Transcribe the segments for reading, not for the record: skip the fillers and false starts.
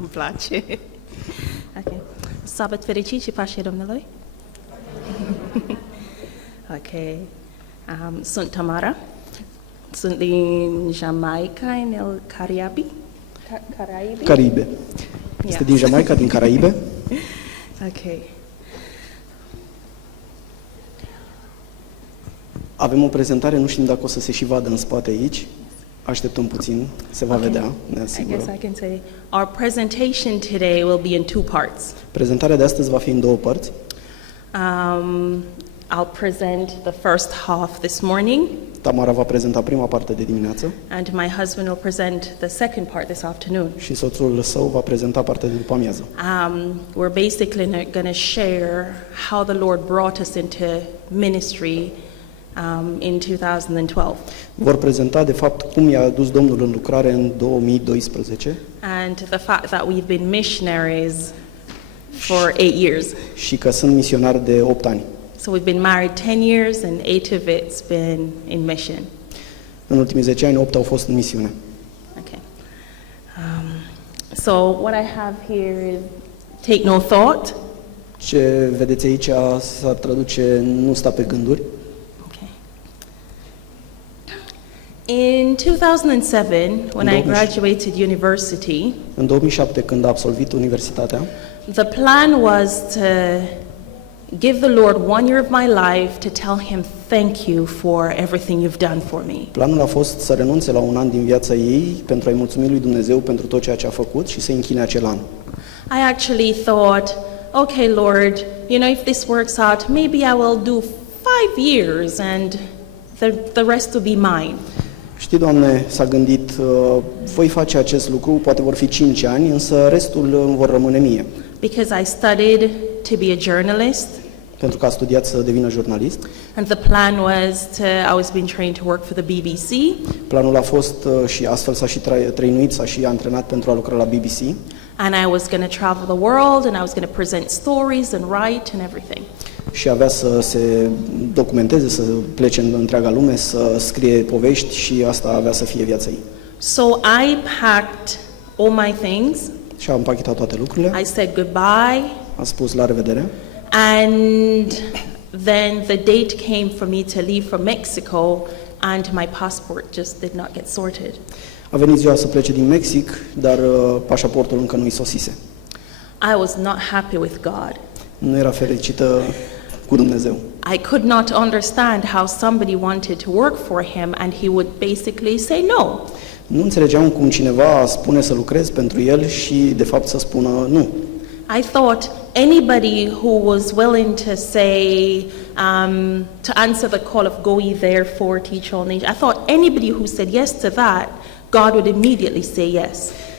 Îmi place. Ok. Sabat fericit și pace Domnului. Ok. Sunt Tamara. Sunt din Jamaica, în el Caraibe. Caraibe. Este din Jamaica, din Caraibe. Ok. Avem o prezentare, nu știm dacă o să se și vadă în spate aici. Așteptăm puțin, se va vedea, ne asigurăm. I guess I can say our presentation today will be in two parts. Prezentarea de astăzi va fi în două părți. I'll present the first half this morning. Tamara va prezenta prima parte de dimineață And my husband will present the second part this afternoon. și soțul său va prezenta partea de după amiază. We're basically going to share how the Lord brought us into ministry in 2012. Vor prezenta, de fapt, cum i-a adus Domnul în lucrare în 2012 And the fact that we've been missionaries for 8 years. și că sunt misionari de 8 ani. So we've been married 10 years and 8 of it's been in mission. În ultimii 10 ani, 8 au fost în misiune. Okay. So what I have here is take no thought. Ce vedeți aici s-ar traduce nu sta pe gânduri. Okay. In 2007, when I graduated university, În 2007, când a absolvit universitatea, the plan was to give the Lord 1 year of my life to tell him thank you for everything you've done for me. planul a fost să renunțe la un an din viața ei pentru a-i mulțumi lui Dumnezeu pentru tot ceea ce a făcut și să închine acel an. I actually thought, okay, Lord, if this works out, maybe I will do 5 years and the rest will be mine. Știi, Doamne, s-a gândit, voi face acest lucru, poate vor fi 5 ani, însă restul îmi vor rămâne mie. Because I studied to be a journalist. Pentru că a studiat să devină jurnalist. And the plan was I was being trained to work for the BBC. Planul a fost și astfel s-a și trăinuit, s-a și antrenat pentru a lucra la BBC. And I was going to travel the world and I was going to present stories and write and everything. Și avea să se documenteze, să plece în întreaga lume, să scrie povești și asta avea să fie viața ei. So I packed all my things. Și a împachetat toate lucrurile. I said goodbye. A spus la revedere. And then the date came for me to leave for Mexico and my passport just did not get sorted. A venit ziua să plece din Mexic, dar pașaportul încă nu-i sosise. I was not happy with God. Nu era fericită cu Dumnezeu. I could not understand how somebody wanted to work for him and he would basically say no. Nu înțelegeam cum cineva spune să lucrez pentru el și de fapt să spună nu. I thought anybody who was willing to say, to answer the call of go ye therefore teach all nations, I thought anybody who said yes to that, God would immediately say yes.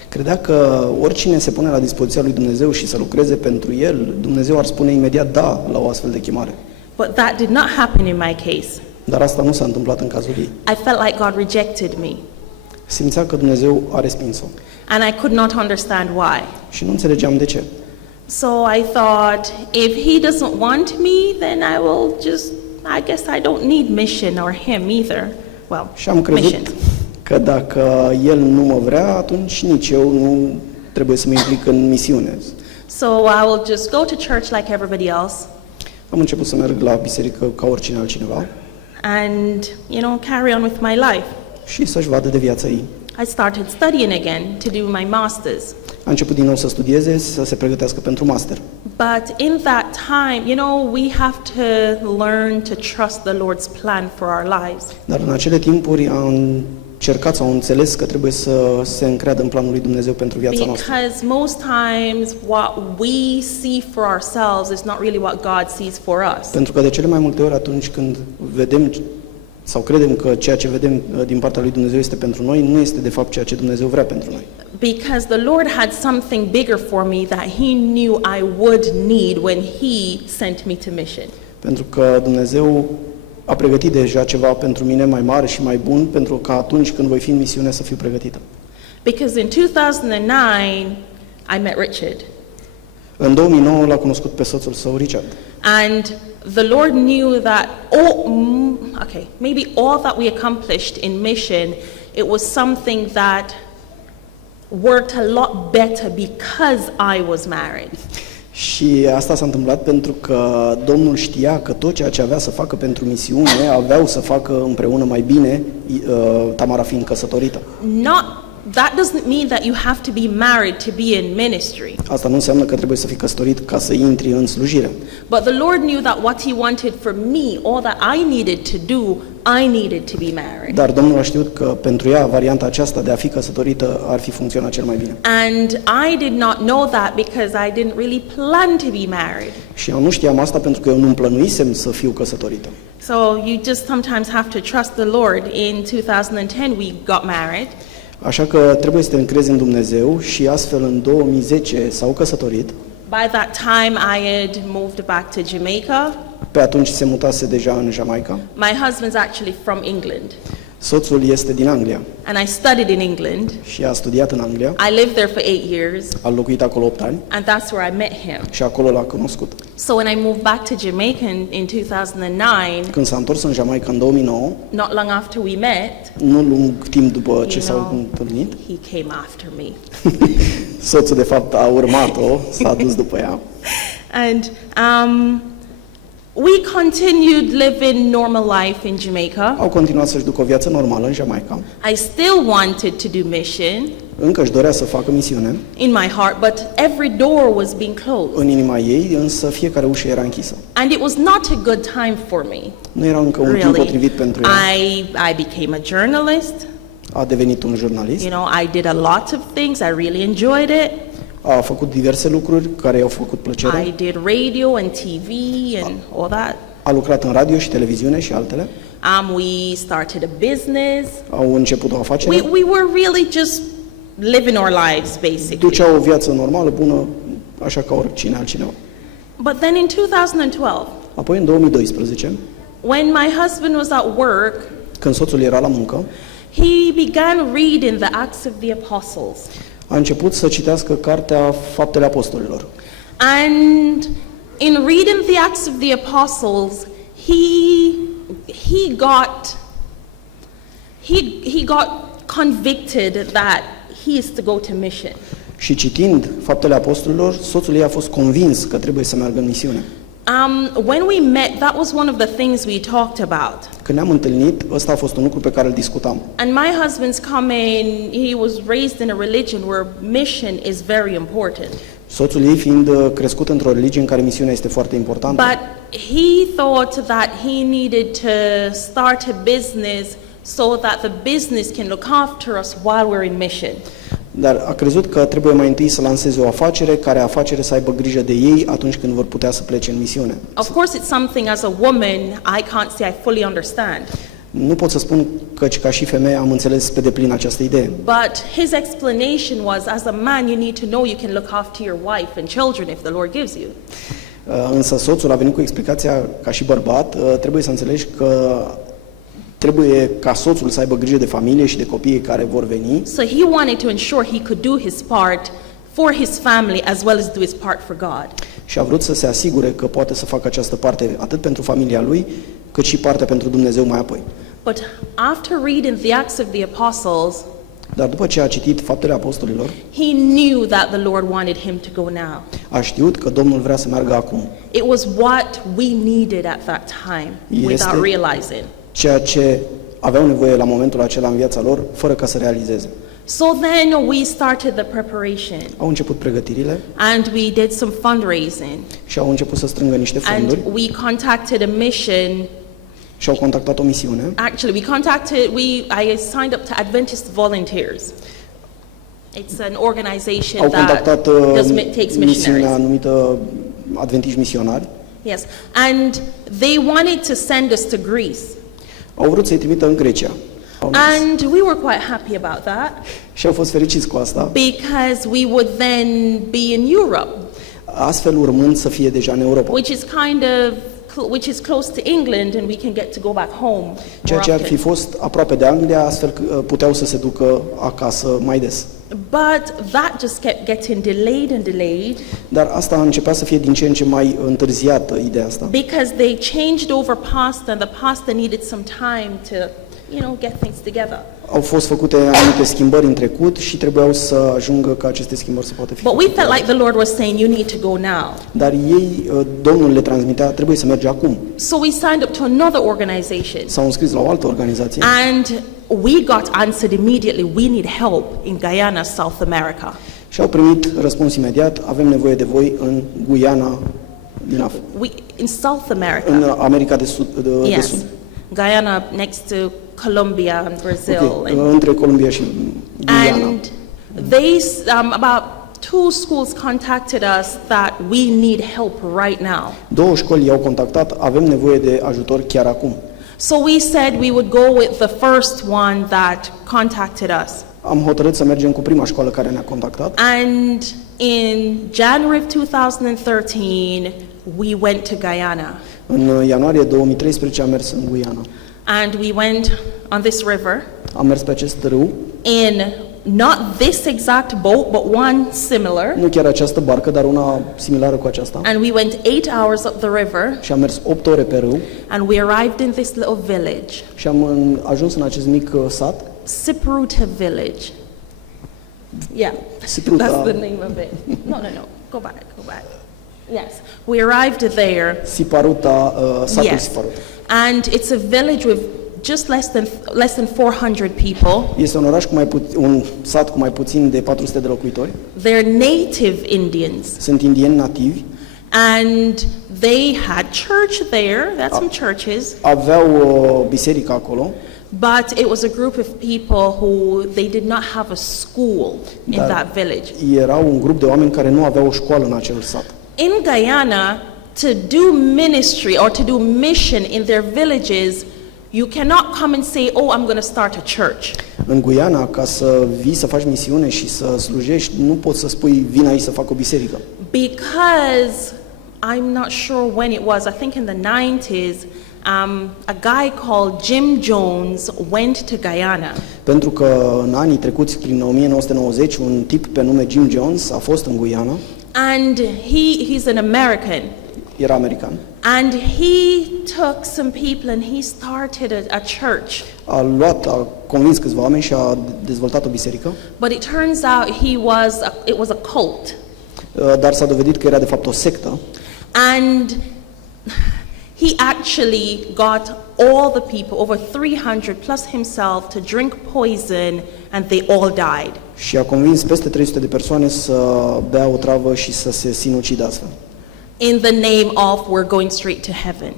Credea că oricine se pune la dispoziția lui Dumnezeu și să lucreze pentru el, Dumnezeu ar spune imediat da la o astfel de chemare. But that did not happen in my case. Dar asta nu s-a întâmplat în cazul ei. I felt like God rejected me. Simțea că Dumnezeu a respins-o. And I could not understand why. Și nu înțelegeam de ce. So I thought, if he doesn't want me, then I guess I don't need mission or him either. Well, și am crezut mission. că dacă el nu mă vrea, atunci nici eu nu trebuie să mă implic în misiune. So I will just go to church like everybody else. Am început să merg la biserică ca oricine altcineva. And, carry on with my life. Și să-și vadă de viața ei. I started studying again to do my masters. A început din nou să studieze, să se pregătească pentru master. But in that time, we have to learn to trust the Lord's plan for our lives. Dar în acele timpuri am încercat sau am înțeles că trebuie să se încreadă în planul lui Dumnezeu pentru viața noastră. Because most times what we see for ourselves is not really what God sees for us. Pentru că de cele mai multe ori atunci când vedem sau credem că ceea ce vedem din partea lui Dumnezeu este pentru noi, nu este de fapt ceea ce Dumnezeu vrea pentru noi. Because the Lord had something bigger for me that He knew I would need when He sent me to mission. Pentru că Dumnezeu a pregătit deja ceva pentru mine mai mare și mai bun, pentru că atunci când voi fi în misiune să fiu pregătită. Because in 2009 I met Richard. În 2009 l-a cunoscut pe soțul său, Richard. And the Lord knew that maybe all that we accomplished in mission, it was something that worked a lot better because I was married. Și asta s-a întâmplat pentru că Domnul știa că tot ceea ce avea să facă pentru misiune aveau să facă împreună mai bine, Tamara fiind căsătorită. That doesn't mean that you have to be married to be in ministry. Asta nu înseamnă că trebuie să fii căsătorit ca să intri în slujire. But the Lord knew that what He wanted for me, all that I needed to do, I needed to be married. Dar Domnul a știut că pentru ea varianta aceasta de a fi căsătorită ar fi funcționat cel mai bine. And I did not know that because I didn't really plan to be married. Și eu nu știam asta pentru că eu nu-mi plănuisem să fiu căsătorită. So you just sometimes have to trust the Lord. In 2010 we got married. Așa că trebuie să te încrezi în Dumnezeu și astfel în 2010 s-au căsătorit. By that time I had moved back to Jamaica. Pe atunci se mutase deja în Jamaica. My husband's actually from England. Soțul este din Anglia And I studied in England. și a studiat în Anglia. I lived there for 8 years. A locuit acolo 8 ani And that's where I met him. și acolo l-a cunoscut. So when I moved back to Jamaica in 2009, Când s-a întors în Jamaica în 2009, not long after we met, nu lung timp după ce You s-au know, întâlnit, he came after me. soțul de fapt a urmat-o, s-a dus după ea. And we continued living normal life in Jamaica. Au continuat să-și ducă o viață normală în Jamaica. I still wanted to do mission Încă își dorea să facă misiune. in my heart, but every door was being closed. În inima ei, însă fiecare ușă era închisă. And it was not a good time for me. Nu era încă un timp Really. potrivit pentru ea. I became a journalist. A devenit un jurnalist. You know, I did a lot of things. I really enjoyed it. A făcut diverse lucruri care i-au făcut plăcere. I did radio and TV and all that. A lucrat în radio și televiziune și altele. We started a business. Au început o afacere. We were really just living our lives, basically. Duceau o viață normală, bună, așa ca oricine altcineva. But then in 2012, Apoi, în 2012, when my husband was at work, când soțul era la muncă, he began reading the Acts of the Apostles. a început să citească cartea Faptele Apostolilor. And in reading the Acts of the Apostles, he got convicted that he is to go to mission. Și citind Faptele Apostolilor, soțul ei a fost convins că trebuie să meargă în misiune. When we met, that was one of the things we talked about. Când ne-am întâlnit, ăsta a fost un lucru pe care îl discutam. And my husband's coming, he was raised in a religion where mission is very important. Soțul ei fiind crescut într-o religie în care misiunea este foarte importantă. But he thought that he needed to start a business so that the business can look after us while we're in mission. Dar a crezut că trebuie mai întâi să lanseze o afacere, care afacere să aibă grijă de ei atunci când vor putea să plece în misiune. Of course, it's something as a woman I can't say I fully understand. Nu pot să spun că ca și femeie am înțeles pe deplin această idee. But his explanation was, as a man, you need to know you can look after your wife and children if the Lord gives you. Însă soțul a venit cu explicația ca și bărbat, trebuie să înțelegi că trebuie ca soțul să aibă grijă de familie și de copiii care vor veni. So he wanted to ensure he could do his part for his family as well as do his part for God. Și a vrut să se asigure că poate să facă această parte atât pentru familia lui, cât și partea pentru Dumnezeu mai apoi. But after reading the Acts of the Apostles, Dar după ce a citit Faptele Apostolilor, he knew that the Lord wanted him to go now. a știut că Domnul vrea să meargă acum. It was what we needed at that time without realizing. Ceea ce aveau nevoie la momentul acela în viața lor, fără ca să realizeze. So then we started the preparation Au început pregătirile and we did some fundraising și au început să strângă niște and fonduri we contacted a mission. și au contactat o misiune. Actually, I signed up to Adventist Volunteers. It's an organization Au that contactat takes misiunea missionaries. numită Adventiști Misionari. Yes, and they wanted to send us to Greece. Au vrut să-i trimită în Grecia. And we were quite happy about that Și au fost fericiți cu asta, because we would then be in Europe, astfel urmând să fie deja în Europa. which is close to England, and we can get to go back home more Ceea ce ar fi often. fost aproape de Anglia, astfel că puteau să se ducă acasă mai des. But that just kept getting delayed and delayed Dar asta începea să fie din ce în ce mai întârziată, ideea asta. because they changed over pastor, and the pastor needed some time to get things together. Au fost făcute anumite schimbări în trecut și trebuiau să ajungă ca aceste schimbări să poată fi But we făcute. felt like the Lord was saying, you need to go now. Dar ei, Domnul le transmitea, trebuie să mergi acum. So we signed up to another organization. S-au înscris la o altă organizație And we got answered immediately, we need help in Guyana, South America. și au primit răspuns imediat, avem nevoie de voi în Guyana, In South America. în America de Sud. De Yes. Sud. Guyana next to Colombia and Brazil. Okay. Între Columbia și Guyana. And they, about 2 schools contacted us that we need help right now. 2 școli i-au contactat, avem nevoie de ajutor chiar acum. So we said we would go with the first one that contacted us. Am hotărât să mergem cu prima școală care ne-a contactat And in January of 2013, we went to Guyana. în ianuarie 2013 am mers în Guyana. And we went on this river Am mers pe acest râu, in not this exact boat, but one similar. nu chiar această barcă, dar una similară cu aceasta. And we went 8 hours up the river, Și am mers 8 ore pe râu and we arrived in this little village, și am ajuns în acest mic sat, Saptea village. Yeah, Saptea. that's the name of it. No, go back. Yes, we arrived there. Siparuta, satul Yes, Siparuta. and it's a village with just less than 400 people. Este un oraș cu un sat cu mai puțin de 400 de locuitori. They're native Indians, Sunt indieni nativi, and they had church there. That's some churches. aveau biserică acolo, But it was a group of people who they did not have a school in Dar- that village. erau un grup de oameni care nu aveau o școală în acel sat. In Guyana, to do ministry or to do mission in their villages, you cannot come and say, "Oh, I'm going to start a church." În Guyana, ca să vii să faci misiune și să slujești, nu poți să spui vin aici să fac o biserică. Because I'm not sure when it was. I think in the 90s, a guy called Jim Jones went to Guyana. Pentru că în anii trecuți, prin 1990, un tip pe nume Jim Jones a fost în Guyana, And he's an American. era american, And he took some people and he started a church. a convins câțiva oameni și a dezvoltat o biserică, But it turns out it was a cult. dar s-a dovedit că era de fapt o sectă And he actually got all the people, over 300 plus himself, to drink poison, and they all died. și a convins peste 300 de persoane să bea o travă și să se sinucidă astfel, In the name of we're going straight to heaven.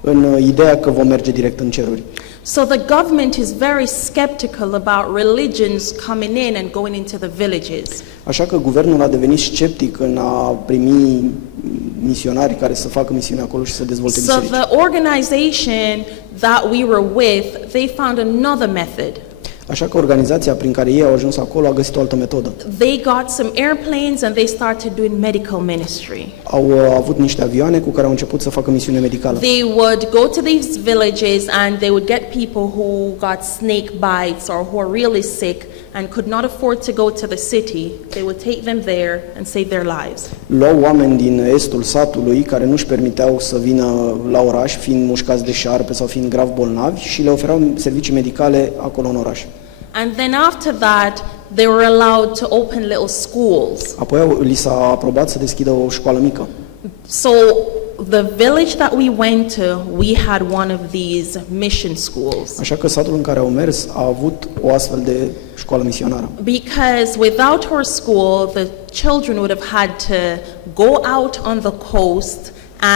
în ideea că vom merge direct în ceruri. So the government is very skeptical about religions coming in and going into the villages. Așa că guvernul a devenit sceptic în a primi misionari care să facă misiune acolo și să dezvolte So biserici. the organization that we were with, they found another method. Așa că organizația prin care ei au ajuns acolo a găsit o altă metodă. They got some airplanes and they started doing medical ministry. Au avut niște avioane cu care au început să facă misiune medicală. They would go to these villages and they would get people who got snake bites or who are really sick and could not afford to go to the city. They would take them there and save their lives. Luau oameni din estul satului care nu-și permiteau să vină la oraș, fiind mușcați de șarpe sau fiind grav bolnavi, și le oferau servicii medicale acolo în oraș. And then after that, they were allowed to open little schools. Apoi li s-a aprobat să deschidă o școală mică. So the village that we went to, we had one of these mission schools. Așa că satul în care au mers a avut o astfel de școală misionară. Because without our school, the children would have had to go out on the coast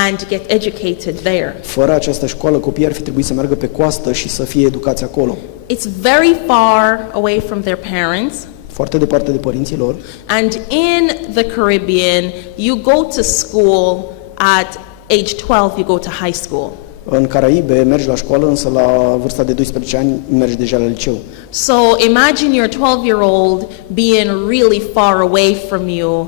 and get educated there. Fără această școală, copiii ar fi trebuit să meargă pe coastă și să fie educați acolo, It's very far away from their parents. foarte departe de părinții lor. And in the Caribbean, you go to school at age 12, you go to high school. În Caraibe mergi la școală, însă la vârsta de 12 ani mergi deja la liceu. So imagine your 12-year-old being really far away from you.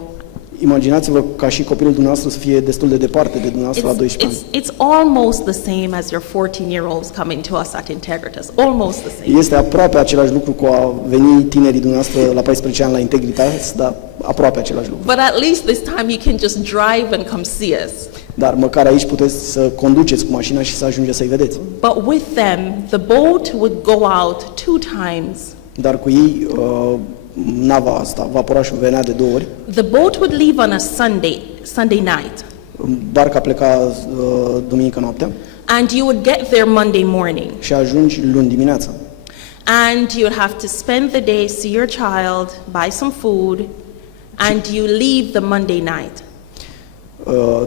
imaginați-vă ca și copilul dumneavoastră să fie destul de departe de dumneavoastră la 12 ani. It's almost the same as your 14-year-olds coming to us at Integritas. Almost the same. Este aproape același lucru cu a veni tinerii dumneavoastră la 14 ani la Integritas, dar aproape același lucru. But at least this time you can just drive and come see us. Dar măcar aici puteți să conduceți cu mașina și să ajungeți să-i vedeți. But with them, the boat would go out 2 times. Dar cu ei, nava asta, vaporașul venea de 2 ori. The boat would leave on a Sunday night, Barca pleca duminică noaptea and you would get there Monday morning. și ajungi luni dimineața. And you would have to spend the day, see your child, buy some food, and you leave the Monday night.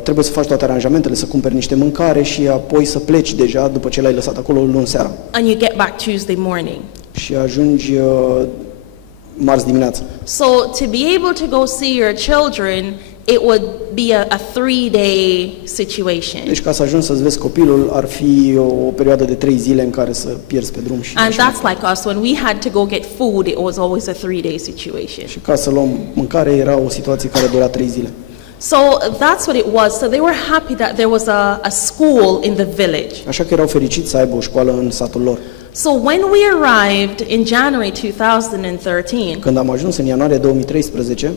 Trebuie să faci toate aranjamentele, să cumperi niște mâncare și apoi să pleci deja după ce l-ai lăsat acolo luni seara. And you get back Tuesday morning. Și ajungi marți dimineața. So to be able to go see your children, it would be a 3-day situation. Deci ca să ajungi să-ți vezi copilul, ar fi o perioadă de 3 zile în care să pierzi pe drum. Și And așa. that's like us. When we had to go get food, it was always a 3-day situation. Și ca să luăm mâncare era o situație care dura 3 zile. So that's what it was. So they were happy that there was a school in the village. Așa că erau fericiți să aibă o școală în satul lor. So when we arrived in January 2013, Când am ajuns în ianuarie 2013,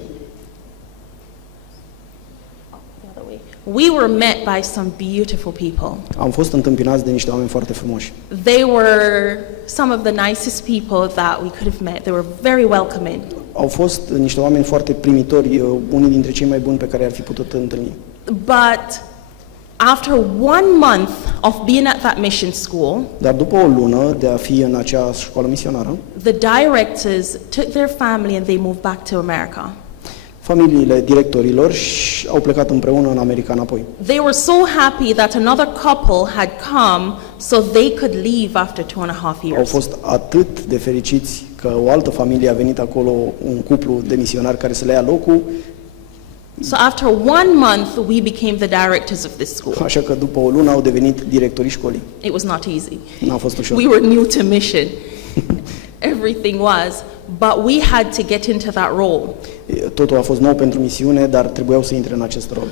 we were met by some beautiful people. am fost întâmpinați de niște oameni foarte frumoși. They were some of the nicest people that we could have met. They were very welcoming. Au fost niște oameni foarte primitori, unii dintre cei mai buni pe care ar fi putut întâlni. But after 1 month of being at that mission school, Dar după o lună de a fi în acea școală misionară, the directors took their family and they moved back to America. familiile directorilor au plecat împreună în America înapoi. They were so happy that another couple had come so they could leave after 2.5 Au years. fost atât de fericiți că o altă familie a venit acolo, un cuplu de misionari care să le ia locul, So after 1 month, we became the directors of this school. așa că după o lună au devenit directorii școlii. It was not easy. N-a fost ușor. We were new to mission. Everything was, but we had to get into that role. Totul a fost nou pentru misiune, dar trebuiau să intre în acest rol.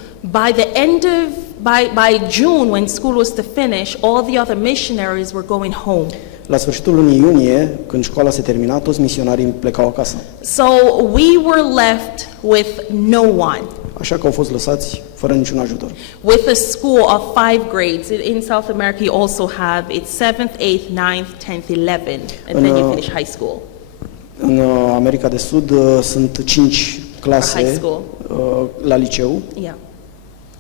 By June, when school was to finish, all the other missionaries were going home. La sfârșitul lunii iunie, când școala se termina, toți misionarii plecau acasă. So we were left with no one, Așa că au fost lăsați fără niciun ajutor. with a school of 5 grades. In South America, you also have it's 7th, 8th, 9th, 10th, 11th, and then you finish high school. În America de Sud sunt 5 High clase school. la liceu. Yeah.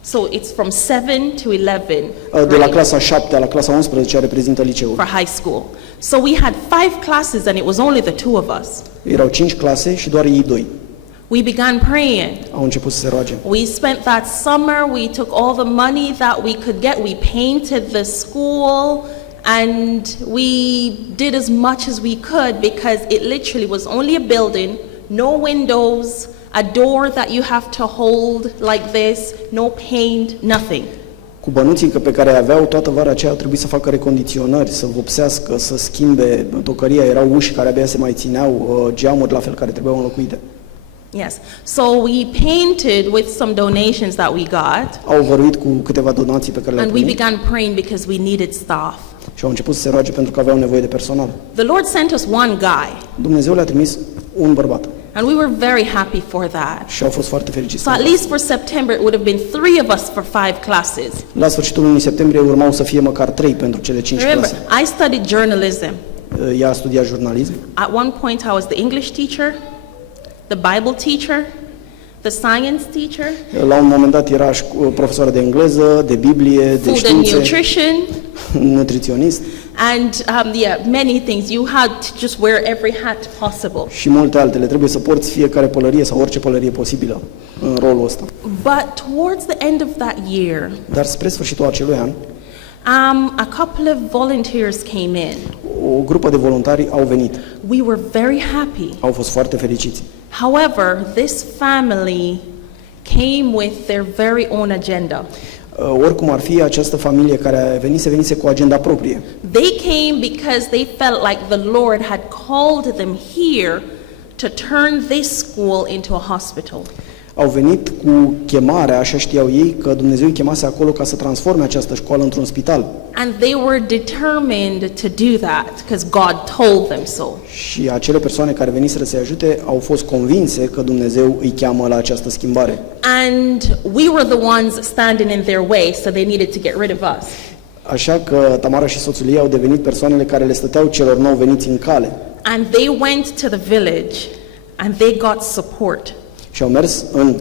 So it's from 7 to 11 De la grades clasa 7 la clasa 11 reprezintă liceul. for high school. So we had 5 classes and it was only the 2 of us. Erau 5 clase și doar ei 2. We began praying. Au început să se roage. We spent that summer, we took all the money that we could get, we painted the school, and we did as much as we could because it literally was only a building, no windows, a door that you have to hold like this, no paint, nothing. Cu bănuții pe care aveau toată vara aceea au trebuit să facă recondiționări, să vopsească, să schimbe tocăria, erau uși care abia se mai țineau, geamuri la fel care trebuiau înlocuite. Yes. So we painted with some donations that we got, Au văruit cu câteva donații pe care le-au and we primit began praying because we needed staff. și au început să se roage pentru că aveau nevoie de personal. The Lord sent us one guy, Dumnezeu le-a trimis un bărbat and we were very happy for that. și au fost foarte fericiți. So at least for September, it would have been 3 of us for 5 classes. La sfârșitul lunii septembrie urmau să fie măcar 3 pentru cele 5 Remember, clase. I studied journalism. Ea a studiat jurnalism. At one point, I was the English teacher, the Bible teacher, the science teacher, La un moment dat era profesoară de engleză, de Biblie, de food and științe, nutrition, nutriționist and many things. You had to just wear every hat possible. și multe altele. Trebuie să porți fiecare pălărie sau orice pălărie posibilă în rolul ăsta. But towards the end of that year, Dar spre sfârșitul acelui an, a couple of volunteers came in. o grupă de voluntari au venit. We were very happy. Au fost foarte fericiți. However, this family came with their very own agenda. Oricum ar fi, această familie care venise cu agenda proprie. They came because they felt like the Lord had called them here to turn this school into a hospital. Au venit cu chemarea, așa știau ei, că Dumnezeu îi chemase acolo ca să transforme această școală într-un spital. And they were determined to do that because God told them so. Și acele persoane care veniseră să-i ajute au fost convinse că Dumnezeu îi cheamă la această schimbare. And we were the ones standing in their way, so they needed to get rid of us. Așa că Tamara și soțul ei au devenit persoanele care le stăteau celor nou veniți în cale. And they went to the village and they got support. Și au mers în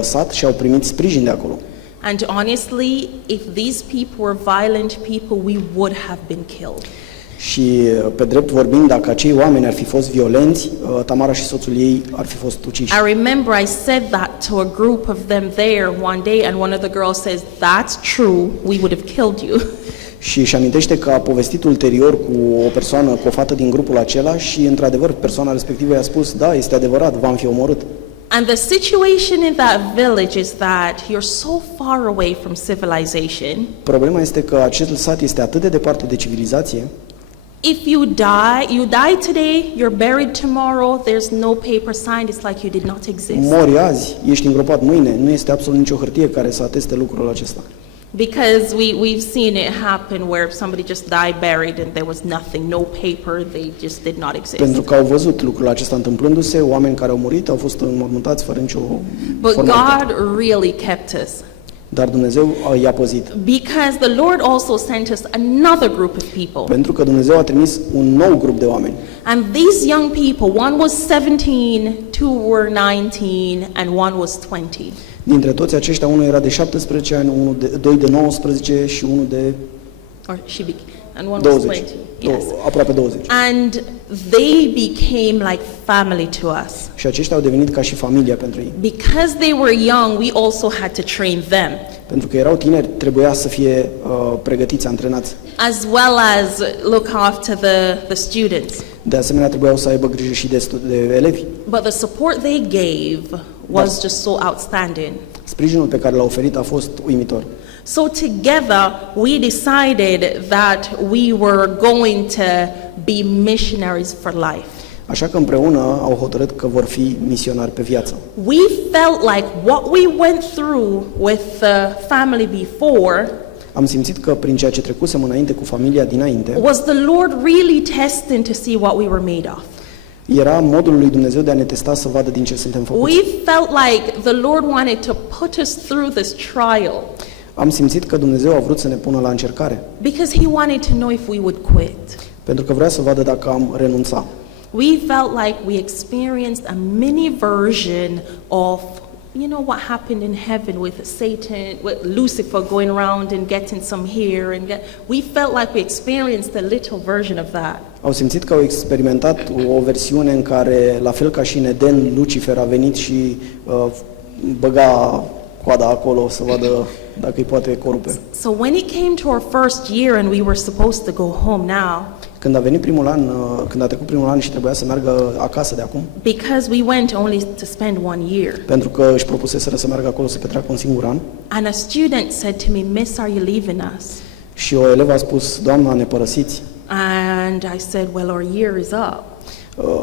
sat și au primit sprijin de acolo. And honestly, if these people were violent people, we would have been killed. Și pe drept vorbind, dacă acei oameni ar fi fost violenți, Tamara și soțul ei ar fi fost uciși. I remember I said that to a group of them there one day, and one of the girls says, "That's true, we would have killed you." Și își amintește că a povestit ulterior cu o persoană, cu o fată din grupul acela și, într-adevăr, persoana respectivă i-a spus, da, este adevărat, v-am fi omorât. And the situation in that village is that you're so far away from civilization. Problema este că acel sat este atât de departe de civilizație. If you die today, you're buried tomorrow, there's no paper signed, it's like you did not exist. Mori azi, ești îngropat mâine, nu este absolut nicio hârtie care să ateste lucrul acesta. Because we've seen it happen where somebody just died buried and there was nothing, no paper, they just did not exist. Pentru că au văzut lucrul acesta întâmplându-se, oameni care au murit au fost înmormântați fără nicio But formalitate. God really kept us. Dar Dumnezeu i-a păzit. Because the Lord also sent us another group of people. Pentru că Dumnezeu a trimis un nou grup de oameni. And these young people, one was 17, two were 19, and one was 20. Dintre toți aceștia, unul era de 17 ani, doi de 19 și unul de And one was 20. 20. Yes. Aproape 20. And they became like family to us. Și aceștia au devenit ca și familia pentru ei. Because they were young, we also had to train them. Pentru că erau tineri, trebuia să fie pregătiți, antrenați. As well as look after the students. De asemenea, trebuiau să aibă grijă și de elevi. But the support they gave was just so outstanding. Sprijinul pe care l-a oferit a fost uimitor. So together we decided that we were going to be missionaries for life. Așa că împreună au hotărât că vor fi misionari pe viață. We felt like what we went through with the family before Am simțit că prin ceea ce trecusem înainte cu familia dinainte, was the Lord really testing to see what we were made of. era modul lui Dumnezeu de a ne testa să vadă din ce suntem făcuți. We felt like the Lord wanted to put us through this trial Am simțit că Dumnezeu a vrut să ne pună la încercare, because He wanted to know if we would quit. pentru că vrea să vadă dacă am renunțat. We felt like we experienced a mini version of, what happened in heaven with Satan, with Lucifer going around and getting some here we felt like we experienced a little version of that. Au simțit că au experimentat o versiune în care, la fel ca și în Eden, Lucifer a venit și băga coada acolo să vadă dacă îi poate corupe. So when it came to our first year and we were supposed to go home now, Când a venit primul an, când a trecut primul an și trebuia să meargă acasă de acum, because we went only to spend 1 year, pentru că își propuseseră să meargă acolo să petreacă un singur an, and a student said to me, "Miss, are you leaving us?" și o elevă a spus, Doamna, ne părăsiți, And I said, "Well, our year is up."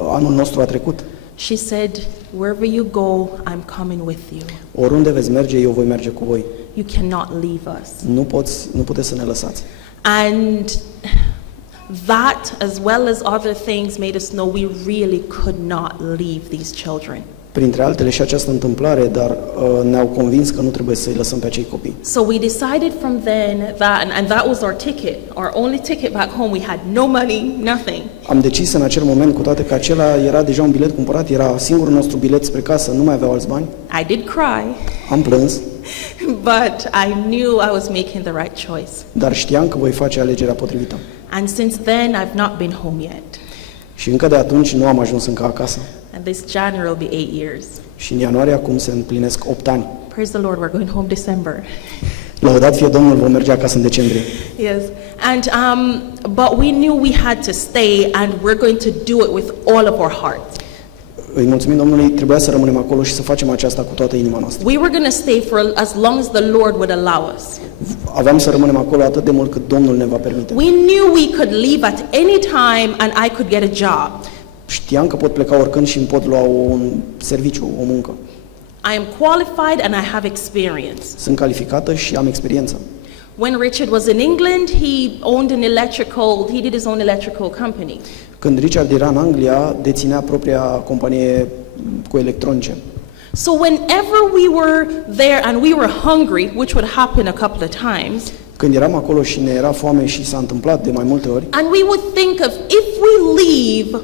anul nostru a trecut, She said, "Wherever you go, I'm coming with you. oriunde veți merge, eu voi merge cu voi, You cannot leave us." nu puteți să ne lăsați. And that, as well as other things, made us know we really could not leave these children. Printre altele și această întâmplare, dar ne-au convins că nu trebuie să-i lăsăm pe acei copii. So we decided from then that, and that was our ticket, our only ticket back home. We had no money, nothing. Am decis în acel moment, cu toate că acela era deja un bilet cumpărat, era singurul nostru bilet spre casă, nu mai aveau alți bani. I did cry, Am plâns, but I knew I was making the right choice. dar știam că voi face alegerea potrivită. And since then, I've not been home yet. Și încă de atunci nu am ajuns încă acasă. And this January will be 8 years. Și în ianuarie acum se împlinesc 8 ani. Praise the Lord, we're going home December. Lăudat fie Domnul, vom merge acasă în decembrie. Yes, and but we knew we had to stay, and we're going to do it with all of our heart. Îi mulțumim Domnului, trebuia să rămânem acolo și să facem aceasta cu toată inima noastră. We were going to stay for as long as the Lord would allow us. Aveam să rămânem acolo atât de mult cât Domnul ne va permite. We knew we could leave at any time, and I could get a job. Știam că pot pleca oricând și îmi pot lua un serviciu, o muncă. I am qualified and I have experience. Sunt calificată și am experiență. When Richard was in England, he did his own electrical company. Când Richard era în Anglia, deținea propria companie cu electronice. So whenever we were there and we were hungry, which would happen a couple of times, Când eram acolo și ne era foame și s-a întâmplat de mai multe ori, and we would think of if we leave,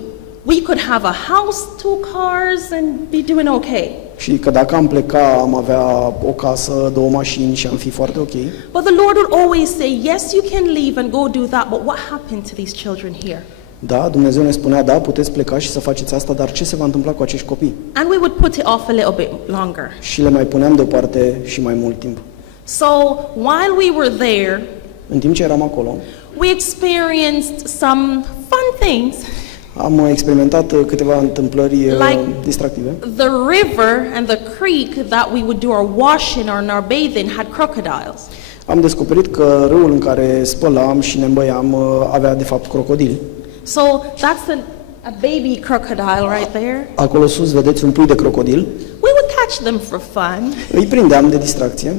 we could have a house, 2 cars, and be doing okay. și că dacă am pleca, am avea o casă, 2 mașini și am fi foarte ok. But the Lord would always say, yes, you can leave and go do that, but what happened to these children here? Da, Dumnezeu ne spunea, da, puteți pleca și să faceți asta, dar ce se va întâmpla cu acești copii? And we would put it off a little bit longer. Și le mai puneam deoparte și mai mult timp. So while we were there, În timp ce eram acolo, we experienced some fun things. am experimentat câteva întâmplări distractive. The river and the creek that we would do our washing or in our bathing had crocodiles. Am descoperit că râul în care spălam și ne îmbăiam avea de fapt crocodili. So that's a baby crocodile right there. Acolo sus vedeți un pui de crocodil. We would catch them for fun. Îi prindeam de distracție.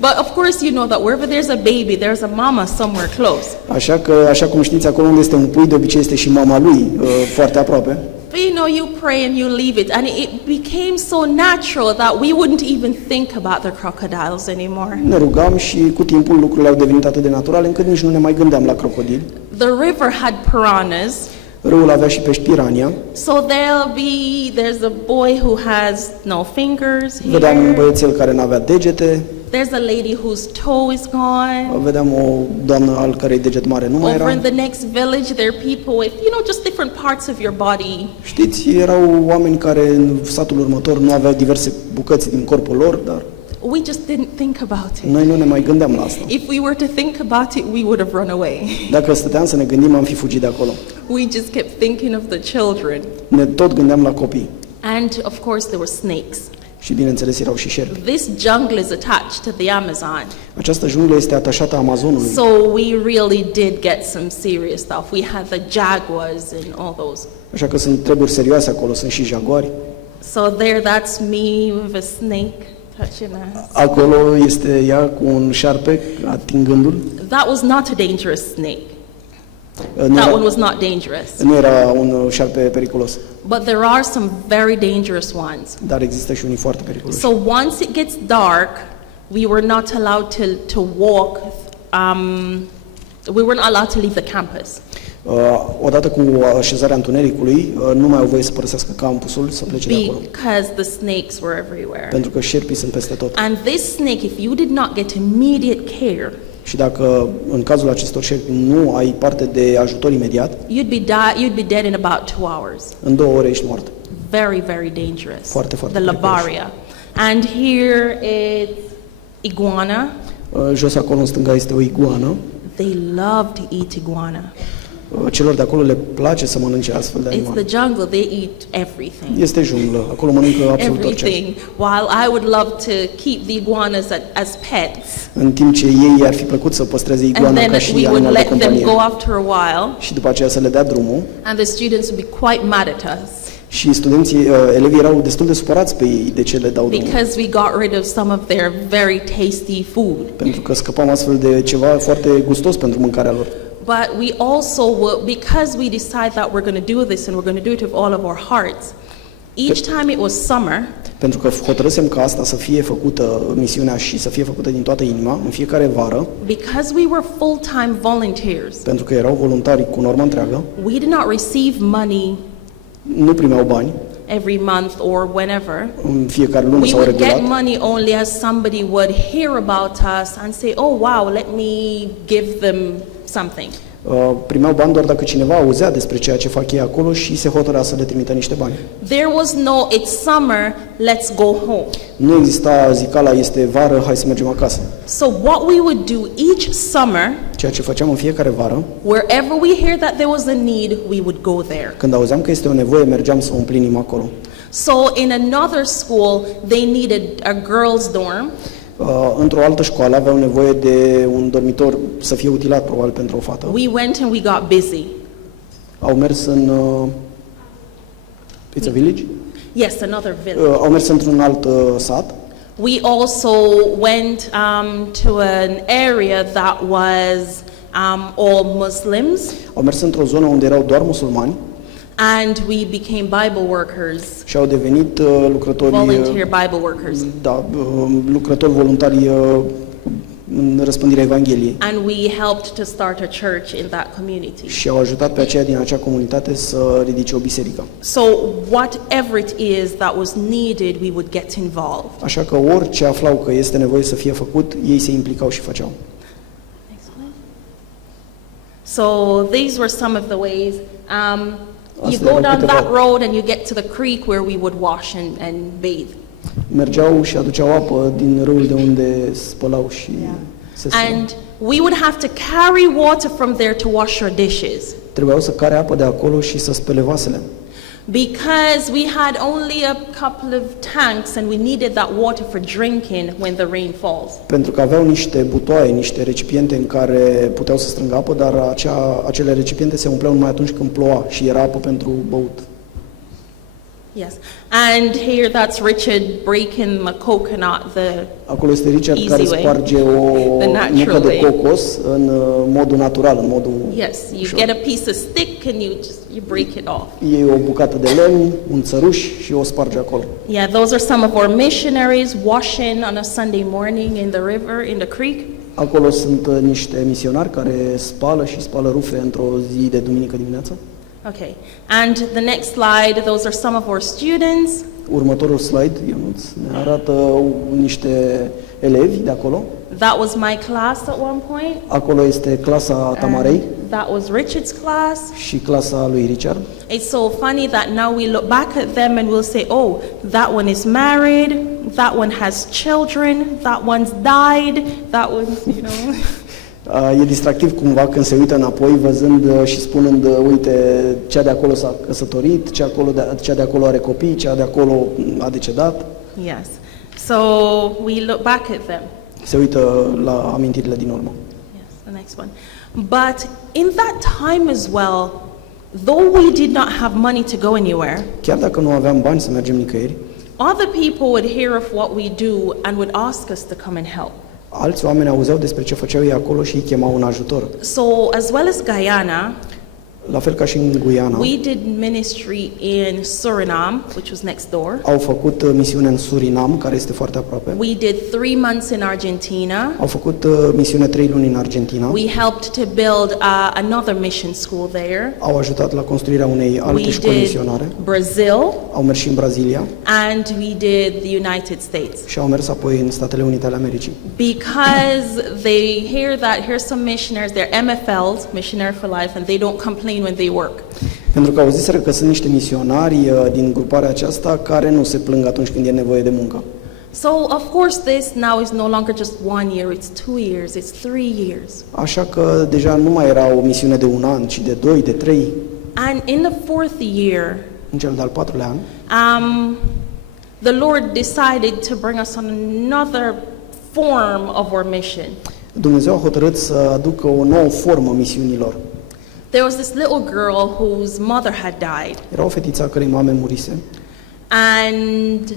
But of course you know that wherever there's a baby, there's a mama somewhere close. Așa cum știți, acolo unde este un pui, de obicei este și mama lui foarte aproape. But you know, you pray and you leave it, and it became so natural that we wouldn't even think about the crocodiles anymore. Ne rugam și cu timpul lucrurile au devenit atât de naturale încât nici nu ne mai gândeam la crocodili. The river had piranhas. Râul avea și pești pirania. So there's a boy who has no fingers Vedeam un here. băiețel care n-avea degete. There's a lady whose toe is gone. Vedeam o doamnă al cărei deget mare nu mai Over era. in the next village, there are people with, just different parts of your body. Știți, erau oameni care în satul următor nu aveau diverse bucăți din corpul lor, dar We just didn't think about it. noi nu ne mai gândeam la asta. If we were to think about it, we would have run away. Dacă stăteam să ne gândim, am fi fugit de acolo. We just kept thinking of the children. Ne tot gândeam la copii. And of course, there were snakes. Și bineînțeles erau și șerpi. This jungle is attached to the Amazon. Această junglă este atașată Amazonului. So we really did get some serious stuff. We had the jaguars and all those. Așa că sunt treburi serioase acolo, sunt și jaguari. So there, that's me with a snake touching us. Acolo este ea cu un șarpe atingându-l. That was not a dangerous snake. Nu That one era, was not dangerous. nu era un șarpe periculos, But there are some very dangerous ones. dar există și unii foarte periculoși. So once it gets dark, we were not allowed to walk. We weren't allowed to leave the campus Odată cu așezarea întunericului, nu mai au voie să părăsească campusul, să plece de acolo. because the snakes were everywhere. Pentru că șerpii sunt peste tot. And this snake, if you did not get immediate care, Și dacă în cazul acestor șerpi nu ai parte de ajutor imediat, you'd be dead in about 2 hours. în 2 ore ești mort. Very, very dangerous. Foarte, foarte The periculos. Lavaria. And here it's iguana. Jos acolo în stânga este o iguană. They love to eat iguana. Celor de acolo le place să mănânce astfel de It's animale. the jungle. They eat everything. Este junglă, acolo mănâncă absolut orice. Everything. While I would love to keep the iguanas as pets, În timp ce ei ar fi plăcut să păstreze and iguana then ca și we would animal de let them companie. go after a while, Și după aceea să le dea drumul. and the students would be quite mad at us Și studenții, elevii erau destul de supărați pe ei de ce le dau drumul. because we got rid of some of their very tasty food. Pentru că scăpam astfel de ceva foarte gustos pentru mâncarea lor. But we also will, because we decide that we're going to do this and we're going to do it with all of our hearts, each time it was summer, Pentru că hotărâsem ca asta să fie făcută, misiunea, și să fie făcută din toată inima, în fiecare vară, because we were full-time volunteers, pentru că erau voluntari cu normă întreagă, we did not receive money nu primeau bani every month or whenever. în fiecare lună We sau would get regulat, money only as somebody would hear about us and say, oh wow, let me give them something. primeau bani doar dacă cineva auzea despre ceea ce fac ei acolo și se hotărea să le trimită niște bani. There was no, it's summer, let's go home. Nu exista zicala, este vară, hai să mergem acasă. So what we would do each summer, Ceea ce făceam în fiecare vară, wherever we hear that there was a need, we would go there. când auzeam că este o nevoie, mergeam să o împlinim acolo. So in another school, they needed a girls' dorm. Într-o altă școală aveau nevoie de un dormitor să fie utilat probabil pentru o fată. We went and we got busy. Au mers în It's a village? Yes, another village. Au mers într-un alt sat. We also went to an area that was all Muslims, Au mers într-o zonă unde erau doar musulmani and we became Bible workers, și au devenit lucrători, volunteer Bible workers. lucrători voluntari în răspândirea Evangheliei. And we helped to start a church in that community. Și au ajutat pe aceia din acea comunitate să ridice o biserică. So whatever it is that was needed, we would get involved. Așa că orice aflau că este nevoie să fie făcut, ei se implicau și făceau. Next one. So these were some of the ways. You Astea go erau down câteva- that road and you get to the creek where we would wash and bathe. Mergeau și aduceau apă din râul de unde spălau și se spălau. And we would have to carry water from there to wash our dishes, Trebuiau să care apă de acolo și să spele vasele. because we had only a couple of tanks and we needed that water for drinking when the rain falls. Pentru că aveau niște butoaie, niște recipiente în care puteau să strângă apă, dar acele recipiente se umpleau numai atunci când ploua și era apă pentru băut. Yes. And here that's Richard breaking the coconut, Acolo este Richard Easy care way. sparge o The natural nucă de way. cocos în modul natural, în modul yes, you ușor. get a piece of stick and you break it off. Iei o bucată de lemn, un țăruș și o sparge acolo. Yeah, those are some of our missionaries washing on a Sunday morning in the river, in the creek. Acolo sunt niște misionari care spală și spală rufe într-o zi de duminică dimineața. Okay. And the next slide, those are some of our students. Următorul slide, Ionuț, ne arată niște elevi de acolo. That was my class at one point. Acolo este clasa Tamarei And that was Richard's class. și clasa lui Richard. It's so funny that now we look back at them and we'll say, oh, that one is married, that one has children, that one's died, that one's, you know. E distractiv cumva când se uită înapoi văzând și spunând, uite, cea de acolo s-a căsătorit, cea de acolo are copii, cea de acolo a decedat. Yes. So we look back at them. Se uită la amintirile din urmă. Yes, the next one. But in that time as well, though we did not have money to go anywhere, Chiar dacă nu aveam bani să mergem nicăieri, other people would hear of what we do and would ask us to come and help. alți oameni auzeau despre ce făceau ei acolo și îi chemau în ajutor. So as well as Guyana, La fel ca și în Guyana, we did ministry in Suriname, which was next door. au făcut misiune în Surinam, care este foarte aproape. We did 3 months in Argentina. Au făcut misiune 3 luni în Argentina. We helped to build another mission school there. Au ajutat la construirea unei alte We școli did misionare. Brazil, Au mers și în Brazilia and we did the United States. și au mers apoi în Statele Unite ale Americii. Because they hear that here's some missionaries, they're MFLs, Missionary for Life, and they don't complain when they work. Pentru că auziseră că sunt niște misionari din gruparea aceasta care nu se plâng atunci când e nevoie de muncă. So of course this now is no longer just 1 year, it's 2 years, it's 3 years. Așa că deja nu mai era o misiune de 1 an, ci de 2, de 3. And in the 4th year, În cel de-al 4-lea an, the Lord decided to bring us on another form of our mission. Dumnezeu a hotărât să aducă o nouă formă misiunilor. There was this little girl whose mother had died, Era o fetiță a cărei mame murise and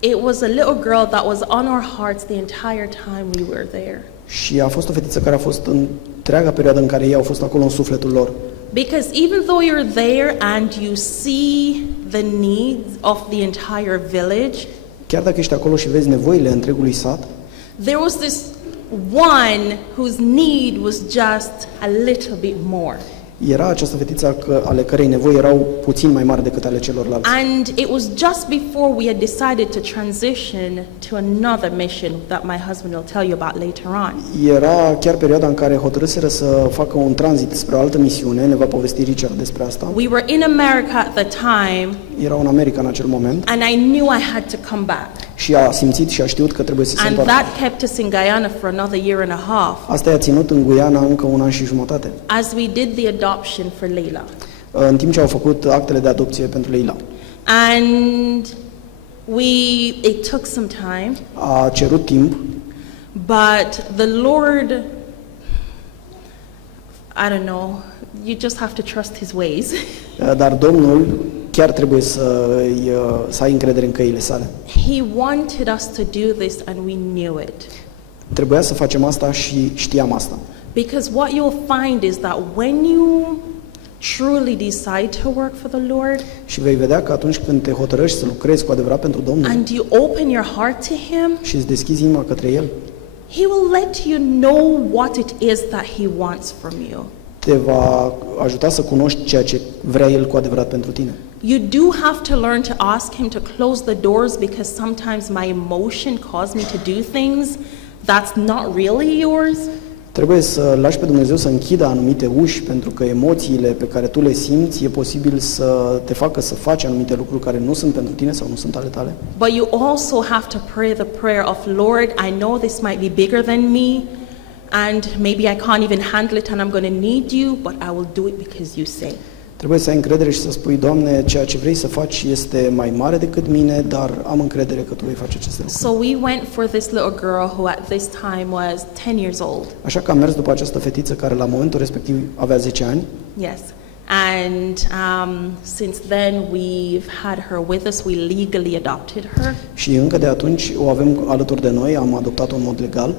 it was a little girl that was on our hearts the entire time we were there. și a fost o fetiță care a fost în întreaga perioadă în care ei au fost acolo în sufletul lor. Because even though you're there and you see the needs of the entire village, Chiar dacă ești acolo și vezi nevoile întregului sat, there was this one whose need was just a little bit more. era această fetiță ale cărei nevoi erau puțin mai mari decât ale celorlalți. And it was just before we had decided to transition to another mission that my husband will tell you about later on. Era chiar perioada în care hotărâseră să facă un tranzit spre o altă misiune, ne va povesti Richard despre asta. We were in America at the time, Erau în America în acel moment and I knew I had to come back. și a simțit și a știut că trebuie să se And întoarcă. that kept us in Guyana for another year and a half Asta i-a ținut în Guyana încă 1 an și jumătate, as we did the adoption for Leila. în timp ce au făcut actele de adopție pentru Leila. And it took some time, A cerut timp, but the Lord, I don't know, you just have to trust His ways. dar Domnul chiar trebuie să ai încredere în căile sale. He wanted us to do this and we knew it. Trebuia să facem asta și știam asta. Because what you'll find is that when you truly decide to work for the Lord Și vei vedea că atunci când te hotărăști să lucrezi cu adevărat pentru Domnul and you open your heart to Him, și îți deschizi inima către El, He will let you know what it is that He wants from you. te va ajuta să cunoști ceea ce vrea El cu adevărat pentru tine. You do have to learn to ask Him to close the doors because sometimes my emotion caused me to do things that's not really yours. Trebuie să lași pe Dumnezeu să închidă anumite uși, pentru că emoțiile pe care tu le simți e posibil să te facă să faci anumite lucruri care nu sunt pentru tine sau nu sunt ale tale. But you also have to pray the prayer of, Lord, I know this might be bigger than me and maybe I can't even handle it and I'm going to need you, but I will do it because you say. Trebuie să ai încredere și să spui, Doamne, ceea ce vrei să faci este mai mare decât mine, dar am încredere că Tu vei face aceste lucruri. So we went for this little girl who at this time was 10 years old. Așa că am mers după această fetiță care la momentul respectiv avea 10 ani. Yes. And since then we've had her with us. We legally adopted her. Și încă de atunci o avem alături de noi, am adoptat-o în mod legal.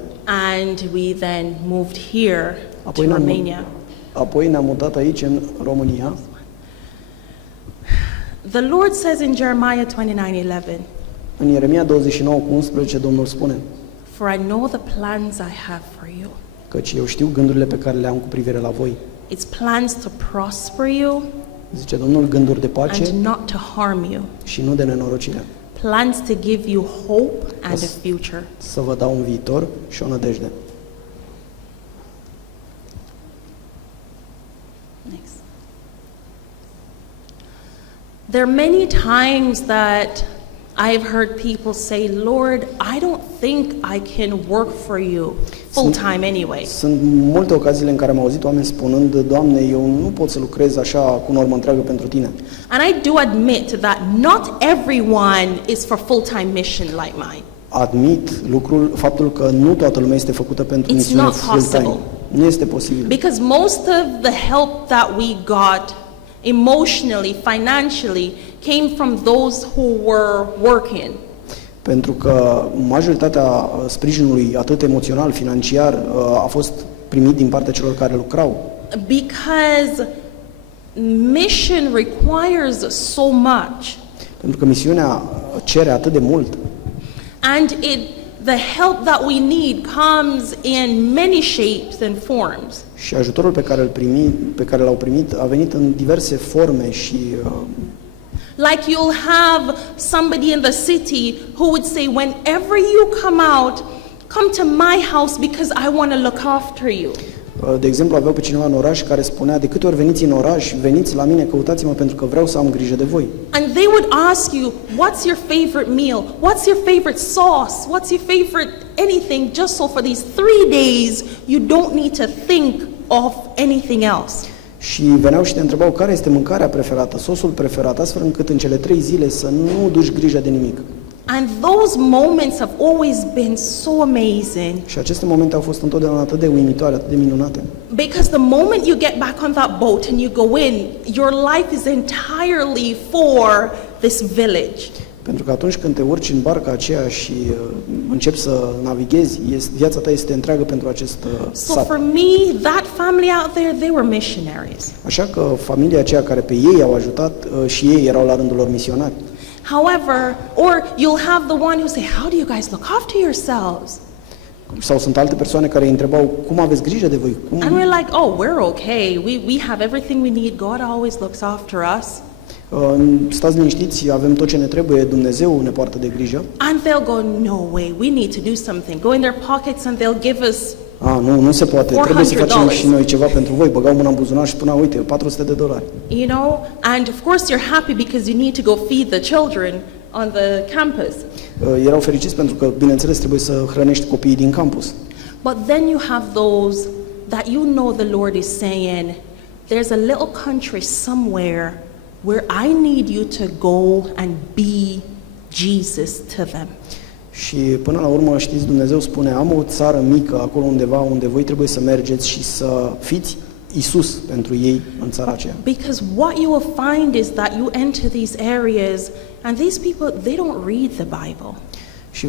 And we then moved here to Apoi Romania. Apoi ne-am mutat aici, în România. The Lord says in Jeremiah 29:11, În Ieremia 29:11 Domnul spune: for I know the plans I have for you. Căci eu știu gândurile pe care le am cu privire la voi. It's plans to prosper you Zice Domnul, gânduri de pace and not to harm you. și nu de nenorocire. Plans to give you hope and a future. Să vă dau un viitor și o nădejde. Next. There are many times that I've heard people say, Lord, I don't think I can work for you full time anyway. Sunt multe ocaziile în care am auzit oameni spunând: Doamne, eu nu pot să lucrez așa cu normă întreagă pentru Tine. And I do admit that not everyone is for full-time mission like mine. Admit faptul că nu toată lumea este făcută pentru It's misiune not full-time. possible. Nu este posibil. Because most of the help that we got emotionally, financially, came from those who were working. Pentru că majoritatea sprijinului, atât emoțional, financiar, a fost primit din partea celor care lucrau. Because mission requires so much. Pentru că misiunea cere atât de mult. And the help that we need comes in many shapes and forms. Și ajutorul pe care l-au primit a venit în diverse forme și Like you'll have somebody in the city who would say, whenever you come out, come to my house because I want to look after you. de exemplu, aveau pe cineva în oraș care spunea: de câte ori veniți în oraș, veniți la mine, căutați-mă pentru că vreau să am grijă de voi. And they would ask you, what's your favorite meal? What's your favorite sauce? What's your favorite anything? Just so for these 3 days, you don't need to think of anything else. Și veneau și te întrebau care este mâncarea preferată, sosul preferat, astfel încât în cele 3 zile să nu duci grijă de nimic. And those moments have always been so amazing. Și aceste momente au fost întotdeauna atât de uimitoare, atât de minunate. Because the moment you get back on that boat and you go in, your life is entirely for this village. Pentru că atunci când te urci în barca aceea și începi să navighezi, viața ta este întreagă pentru acest So sat. for me, that family out there, they were missionaries. Așa că familia aceea care pe ei au ajutat, și ei erau la rândul lor misionari. However, or you'll have the one who say, how do you guys look after yourselves? Sau sunt alte persoane care îi întrebau: cum aveți grijă de voi? And we're like, oh, we're okay. We have everything we need. God always looks after us. Stați liniștiți, avem tot ce ne trebuie, Dumnezeu ne poartă de grijă. And they'll go, no way, we need to do something. Go in their pockets and they'll give us. Nu se poate, trebuie să facem $400. și noi ceva pentru voi. Băgau mâna în buzunar și spuneau: uite, $400. You know, and of course you're happy because you need to go feed the children on the campus. Erau fericiți pentru că, bineînțeles, trebuie să hrănești copiii din campus. But then you have those that you know the Lord is saying, there's a little country somewhere where I need you to go and be Jesus to them. Și până la urmă, știți, Dumnezeu spune: am o țară mică acolo undeva unde voi trebuie să mergeți și să fiți Isus pentru ei în țara aceea. Because what you will find is that you enter these areas and these people, they don't read the Bible. Și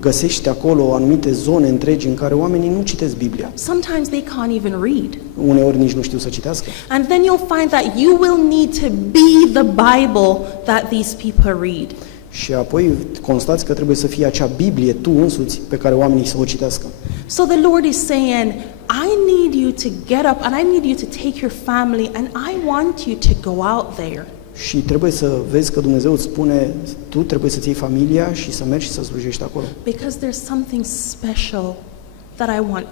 găsești acolo anumite zone întregi în care oamenii nu citesc Biblia. Sometimes they can't even read. Uneori nici nu știu să citească. And then you'll find that you will need to be the Bible that these people read. Și apoi constați că trebuie să fie acea Biblie tu însuți pe care oamenii să o citească. So the Lord is saying, I need you to get up and I need you to take your family and I want you to go out there. Și trebuie să vezi că Dumnezeu îți spune, tu trebuie să-ți iei familia și să mergi și să slujești acolo. Because there's something special that I want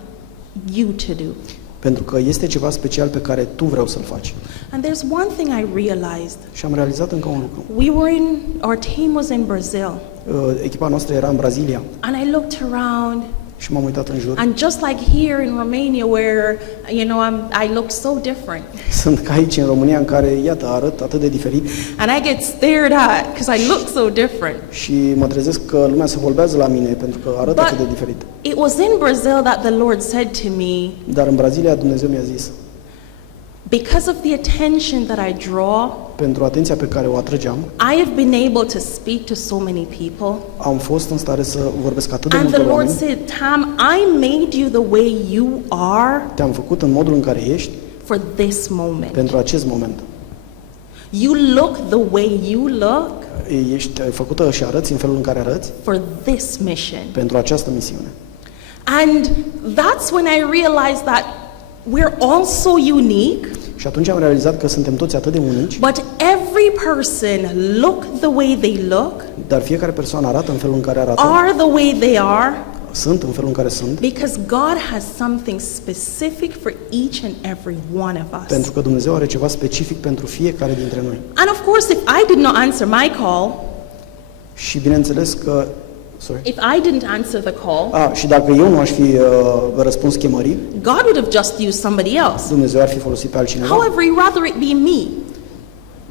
you to do. Pentru că este ceva special pe care tu vreau să-l faci. And there's one thing I realized. Și am realizat încă un lucru. Our team was in Brazil. Echipa noastră era în Brazilia. And I looked around. Și m-am uitat în jur. And just like here in Romania where, I look so different. Sunt ca aici în România în care, iată, arăt atât de diferit. And I get stared at because I look so different. Și mă trezesc că lumea se vorbează la mine pentru că arăt atât de diferit. It was in Brazil that the Lord said to me, dar în Brazilia Dumnezeu mi-a zis, because of the attention that I draw, pentru atenția pe care o atrăgeam, I have been able to speak to so many people. am fost în stare să vorbesc atât de And multor the Lord oameni. said, Tam, I made you the way you are Te-am făcut în modul în care ești for this moment. pentru acest moment. You look the way you look Ești făcută și arăți în felul în care arăți for this mission. pentru această misiune. And that's when I realized that we're all so unique, Și atunci am realizat că suntem toți atât de unici, but every person look the way they look, dar fiecare persoană arată în felul în care arată, are the way they are, sunt în felul în care sunt, because God has something specific for each and every one of us. pentru că Dumnezeu are ceva specific pentru fiecare dintre noi. And of course, if I did not answer my call, Și bineînțeles că if I didn't answer the call, și dacă eu nu aș fi răspuns chemării, God would have just used somebody else. Dumnezeu ar fi folosit pe altcineva. However, he'd rather it be me.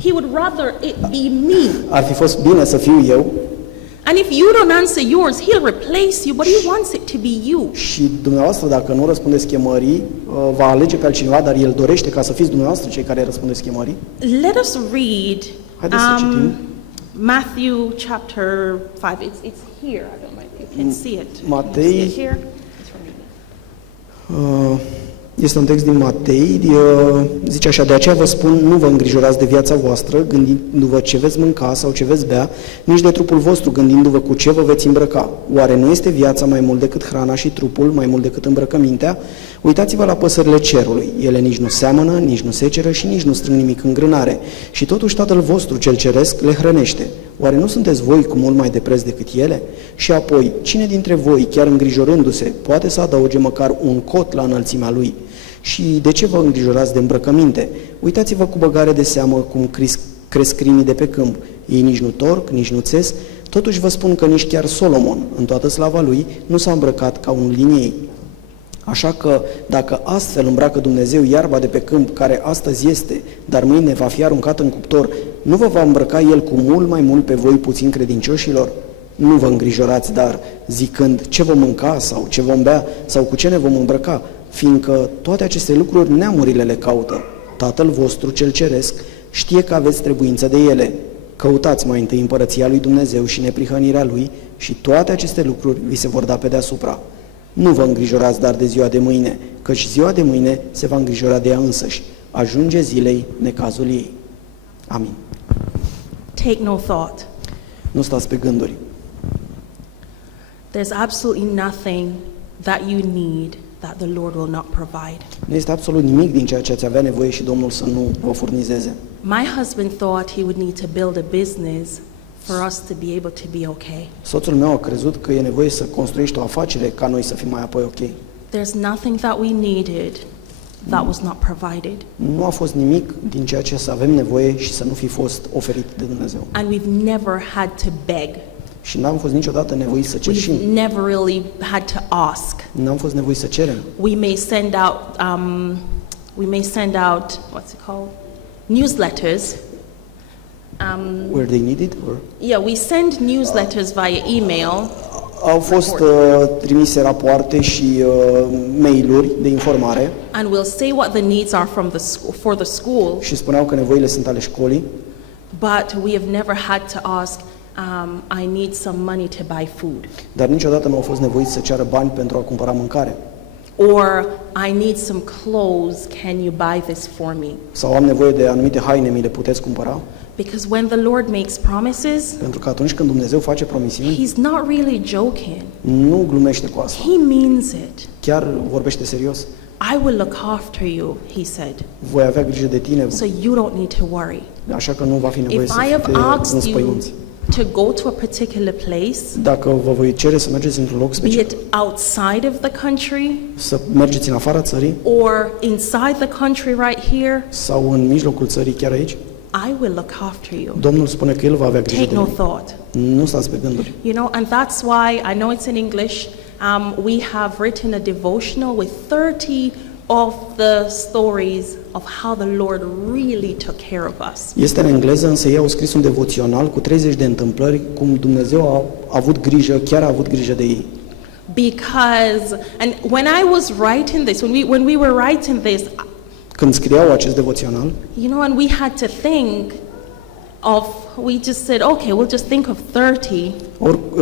He would rather it be me. Ar fi fost bine să fiu eu. And if you don't answer yours, he'll replace you, but he wants it to be you. Și dumneavoastră, dacă nu răspundeți chemării, va alege pe altcineva, dar el dorește ca să fiți dumneavoastră cei care răspundeți chemării. Let us read Haideți să citim. Matthew chapter 5. It's here. I don't know if you can see it. Matei. Can you see it here? It's from me. Este un text din Matei, zice așa: de aceea vă spun, nu vă îngrijorați de viața voastră, gândindu-vă ce veți mânca sau ce veți bea, nici de trupul vostru, gândindu-vă cu ce vă veți îmbrăca. Oare nu este viața mai mult decât hrana și trupul mai mult decât îmbrăcămintea? Uitați-vă la păsările cerului, ele nici nu seamănă, nici nu seceră și nici nu strâng nimic în grânare, și totuși Tatăl vostru cel ceresc le hrănește. Oare nu sunteți voi cu mult mai de preț decât ele? Și apoi, cine dintre voi, chiar îngrijorându-se, poate să adauge măcar un cot la înălțimea lui? Și de ce vă îngrijorați de îmbrăcăminte? Uitați-vă cu băgare de seamă cum cresc crinii de pe câmp. Ei nici nu torc, nici nu țes, totuși vă spun că nici chiar Solomon, în toată slava lui, nu s-a îmbrăcat ca unul din ei. Așa că, dacă astfel îmbracă Dumnezeu iarba de pe câmp, care astăzi este, dar mâine va fi aruncată în cuptor, nu vă va îmbrăca El cu mult mai mult pe voi puțin credincioșilor? Nu vă îngrijorați, dar, zicând ce vom mânca sau ce vom bea sau cu ce ne vom îmbrăca, fiindcă toate aceste lucruri neamurile le caută. Tatăl vostru cel ceresc știe că aveți trebuință de ele. Căutați mai întâi împărăția lui Dumnezeu și neprihănirea lui și toate aceste lucruri vi se vor da pe deasupra. Nu vă îngrijorați dar de ziua de mâine, căci ziua de mâine se va îngrijora de ea însăși. Ajunge zilei necazul ei. Amin. Take no thought. Nu stați pe gânduri. There's absolutely nothing that you need that the Lord will not provide. Nu este absolut nimic din ceea ce ați avea nevoie și Domnul să nu vă furnizeze. My husband thought he would need to build a business for us to be able to be okay. Soțul meu a crezut că e nevoie să construiești o afacere ca noi să fim mai apoi ok. There's nothing that we needed that was not provided. Nu a fost nimic din ceea ce să avem nevoie și să nu fi fost oferit de Dumnezeu. And we've never had to beg. Și n-am fost niciodată nevoiți să cerșim. We've never really had to ask. N-am fost nevoiți să cerem. We may send out what's it called? Newsletters. Where they need it? Or? Yeah, we send newsletters via email. Au fost trimise rapoarte și mail-uri de informare and will say what the needs are from the school, for the school, și spuneau că nevoile sunt ale școlii, but we have never had to ask, I need some money to buy food, dar niciodată nu au fost nevoiți să ceară bani pentru a cumpăra mâncare. or I need some clothes, can you buy this for me? Sau am nevoie de anumite haine, mi le puteți cumpăra? Because when the Lord makes promises, Pentru că atunci când Dumnezeu face promisiuni, He's not really joking. nu glumește cu asta. He means it. Chiar vorbește serios. I will look after you, He said, Voi avea grijă de tine, so you don't need to worry. așa că nu va fi nevoie If să I have te asked you înspăimânți. to go to a particular place, Dacă vă voi cere să mergeți într-un loc be special, it outside of the country să mergeți în afara țării or inside the country right here, sau în mijlocul țării, chiar aici, I will look after you. Domnul spune că El va avea grijă Take de no noi. thought. Nu stați pe gânduri. You know, and that's why, I know it's in English, we have written a devotional with 30 of the stories of how the Lord really took care of us. Este în engleză, însă ei au scris un devoțional cu 30 de întâmplări cum Dumnezeu a avut grijă, chiar a avut grijă de ei. Because, and when I was writing this, when we were writing this, Când scriau acest devoțional, you know, and we had to think of, we just said, okay, we'll just think of 30.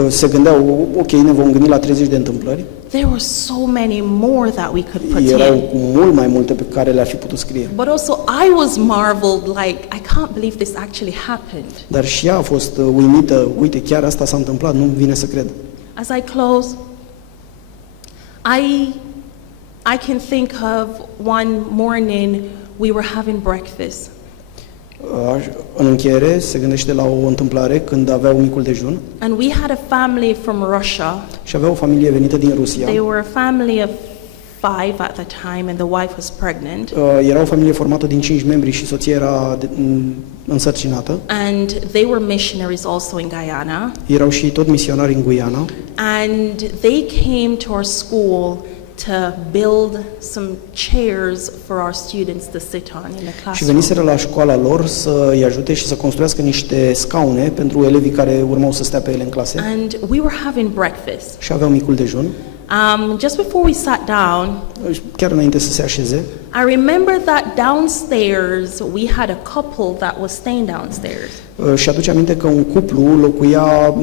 se gândeau, ok, ne vom gândi la 30 de întâmplări. There were so many more that we could put Erau in. cu mult mai multe pe care le-ar fi putut scrie. But also I was marveled, like, I can't believe this actually happened. Dar și ea a fost uimită, uite, chiar asta s-a întâmplat, nu vine să cred. As I close, I can think of one morning we were having breakfast. În încheiere, se gândește la o întâmplare când aveau micul dejun And we had a family from Russia. și avea o familie venită din Rusia. They were a family of 5 at the time, and the wife was pregnant. Era o familie formată din 5 membri și soția era însărcinată. And they were missionaries also in Guyana. Erau și tot misionari în Guyana And they came to our school to build some chairs for our students to sit on in the și classroom. veniseră la școala lor să îi ajute și să construiască niște scaune pentru elevii care urmau să stea pe ele în clase And we were having breakfast. și aveau micul dejun. Just before we sat down, Chiar înainte să se așeze, I remember that downstairs we had a couple that was staying downstairs. și aduce aminte că un cuplu locuia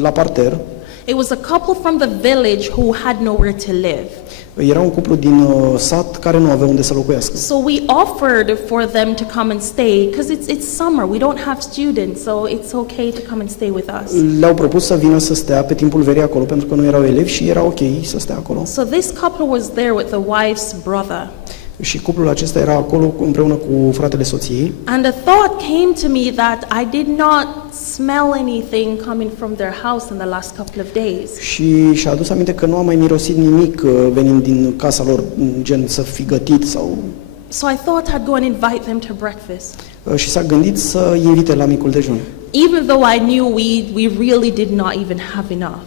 la parter. It was a couple from the village who had nowhere to live. Era un cuplu din sat care nu avea unde să locuiască. So we offered for them to come and stay because it's summer. We don't have students, so it's okay to come and stay with us. Le-au propus să vină să stea pe timpul verii acolo pentru că nu erau elevi și era ok să stea acolo. So this couple was there with the wife's brother. Și cuplul acesta era acolo împreună cu fratele soției. And a thought came to me that I did not smell anything coming from their house in the last couple of days. Și și-a adus aminte că nu a mai mirosit nimic venind din casa lor, gen să fi gătit sau... So I thought I'd go and invite them to breakfast. Și s-a gândit să îi invite la micul dejun. Even though I knew we really did not even have enough.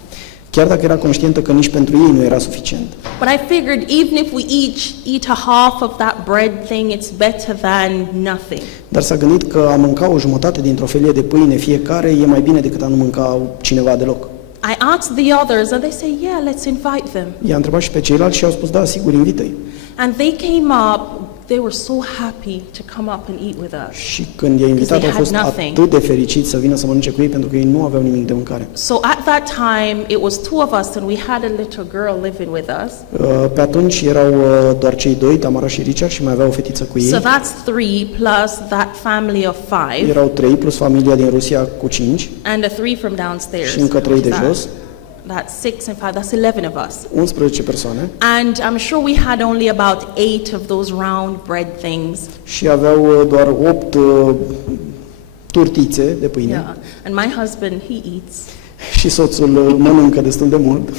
Chiar dacă era conștientă că nici pentru ei nu era suficient. But I figured even if we each eat a half of that bread thing, it's better than nothing. Dar s-a gândit că a mânca o jumătate dintr-o felie de pâine fiecare e mai bine decât a nu mânca cineva deloc. I asked the others and they say, yeah, let's invite them. I-a întrebat și pe ceilalți și au spus, da, sigur, invită-i. And they came up, they were so happy to come up and eat with us. Și când i-a invitat, they au fost had nothing. atât de fericiți să vină să mănânce cu ei pentru că ei nu aveau nimic de mâncare. So at that time, it was 2 of us and we had a little girl living with us. Pe atunci erau doar cei doi, Tamara și Richard, și mai avea o fetiță cu So ei. that's 3 plus that family of 5 Erau 3 plus familia din Rusia cu 5 and the 3 from downstairs. și încă 3 de That- jos, That's 6 and 5, that's 11 of us. 11 persoane, And I'm sure we had only about 8 of those round bread things. și aveau doar 8 turtițe de pâine. Yeah. And my husband, he eats. Și soțul mănâncă destul de mult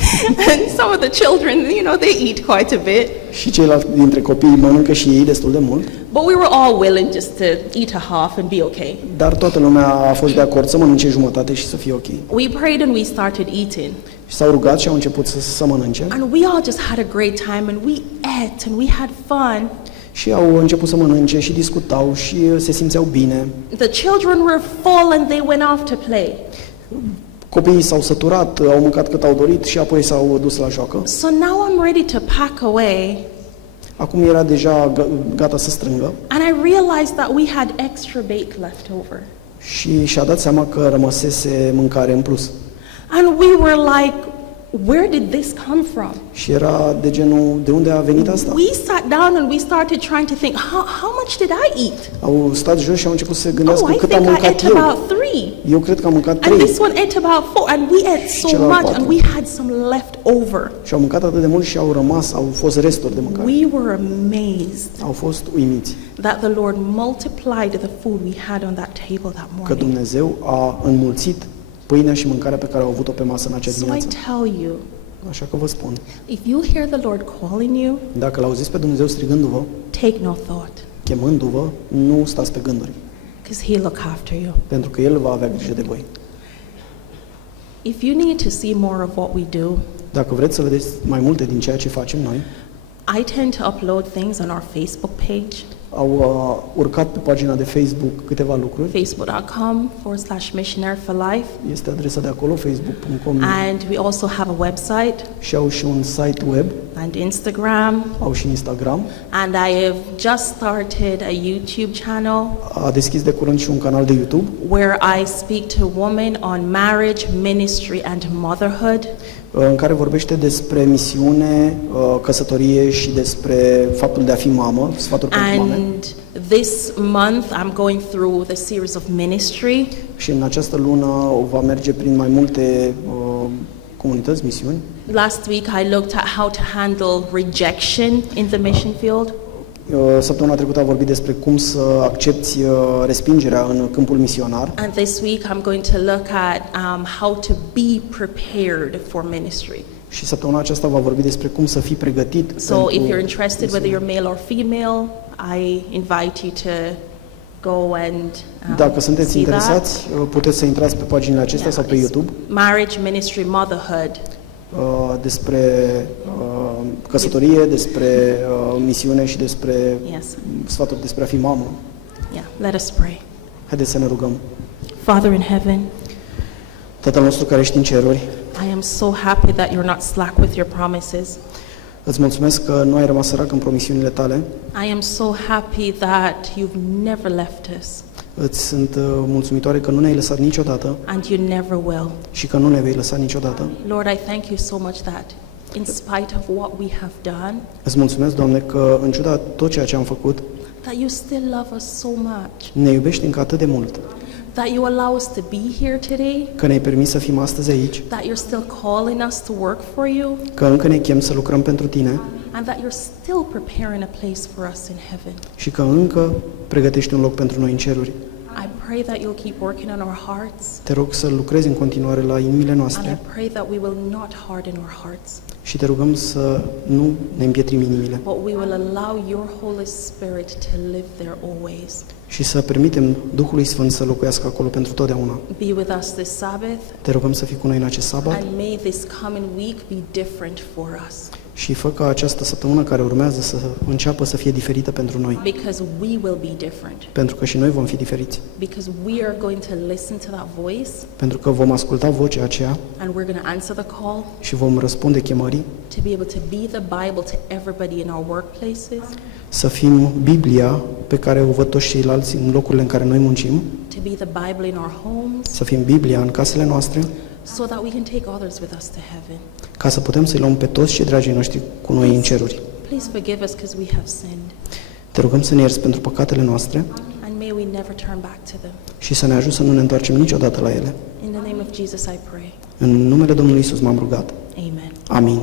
And some of the children, you know, they eat quite a bit. și ceilalți dintre copii mănâncă și ei destul de mult, But we were all willing just to eat a half and be okay. dar toată lumea a fost de acord să mănânce jumătate și să fie ok. We prayed and we started eating. Și s-au rugat și au început să mănânce And we all just had a great time and we ate and we had fun. și au început să mănânce și discutau și se simțeau bine. The children were full and they went off to play. Copiii s-au săturat, au mâncat cât au dorit și apoi s-au dus la joacă. So now I'm ready to pack away, Acum era deja gata să strângă and I realized that we had extra bake left over. și și-a dat seama că rămăsese mâncare în plus. And we were like, where did this come from? Și era de genul, de unde a venit asta? We sat down and we started trying to think, how much did I eat? Au stat jos și au început să se gândească Oh, I cât am think I mâncat ate eu. about 3. Eu cred că am mâncat And 3 this one ate about 4. And we ate so Celălalt much, and 4. we had some left over. și au mâncat atât de mult și au rămas, au fost resturi de mâncare. We were amazed Au fost uimiți that the Lord multiplied the food we had on that table that că morning. Dumnezeu a înmulțit pâinea și mâncarea pe care au avut-o pe masă în acea So I dimineață. tell you, Așa că vă spun, if you hear the Lord calling you, dacă l-auziți pe Dumnezeu strigându-vă, take no thought, chemându-vă, nu stați pe gânduri, because He'll look after you. pentru că El va avea grijă de voi. If you need to see more of what we do, Dacă vreți să vedeți mai multe din ceea ce facem noi, I tend to upload things on our Facebook page, au urcat pe pagina de Facebook câteva lucruri. facebook.com/missionary for life. Este adresa de acolo, facebook.com, And we also have a website și au și un site web, and Instagram. au și Instagram. And I have just started a YouTube channel A deschis de curând și un canal de YouTube where I speak to women on marriage, ministry, and motherhood. în care vorbește despre misiune, căsătorie și despre faptul de a fi mamă, sfaturi pentru mame. And this month I'm going through the series of ministry. Și în această lună va merge prin mai multe comunități, misiuni. Last week I looked at how to handle rejection in the mission field. Săptămâna trecută a vorbit despre cum să accepti respingerea în câmpul misionar. And this week I'm going to look at how to be prepared for ministry. Și săptămâna aceasta va vorbi despre cum să fii pregătit So pentru if you're interested, whether you're male or female, I invite you to go and Dacă sunteți see that. interesați, puteți să intrați pe paginile acestea sau pe it's YouTube Marriage, ministry, motherhood. despre căsătorie, despre misiune și despre Yes. sfaturi despre a fi mamă. Yeah. Let us pray. Haideți să ne rugăm. Father in heaven, Tatăl nostru care ești în ceruri, I am so happy that you're not slack with your promises. îți mulțumesc că nu ai rămas sărac în promisiunile tale. I am so happy that you've never left us, Îți sunt mulțumitoare că nu ne-ai lăsat niciodată and you never will. și că nu ne vei lăsa niciodată. Lord, I thank you so much that in spite of what we have done, Îți mulțumesc, Doamne, că în ciuda tot ceea ce am făcut, that you still love us so much, ne iubești încă atât de mult, that you allow us to be here today, că ne-ai permis să fim astăzi aici, that you're still calling us to work for you, că încă ne chem să lucrăm pentru Tine and that you're still preparing a place for us in heaven. și că încă pregătești un loc pentru noi în ceruri. I pray that you'll keep working on our hearts, Te rog să lucrezi în continuare la inimile and I noastre pray that we will not harden our hearts, și te rugăm să nu ne împietrim inimile but we will allow your Holy Spirit to live there always. și să permitem Duhului Sfânt să locuiască acolo pentru totdeauna. Be with us this Sabbath, Te rugăm să fii cu noi în acest sabat and may this coming week be different for us, și fă ca această săptămână care urmează să înceapă să fie diferită pentru noi, because we will be different, pentru că și noi vom fi diferiți, because we are going to listen to that voice, pentru că vom asculta vocea aceea and we're going to answer the call și vom răspunde chemării, to be able to be the Bible to everybody in our workplaces, să fim Biblia pe care o văd toți ceilalți în locurile în care noi muncim, to be the Bible in our homes, să fim Biblia în casele noastre, so that we can take others with us to heaven. ca să putem să-i luăm pe toți cei dragii noștri cu noi în ceruri. Please forgive us because we have sinned, Te rugăm să ne ierți pentru păcatele noastre and may we never turn back to them. și să ne ajut să nu ne întoarcem niciodată la ele. In the name of Jesus I pray. În numele Domnului Isus m-am rugat. Amen. Amin.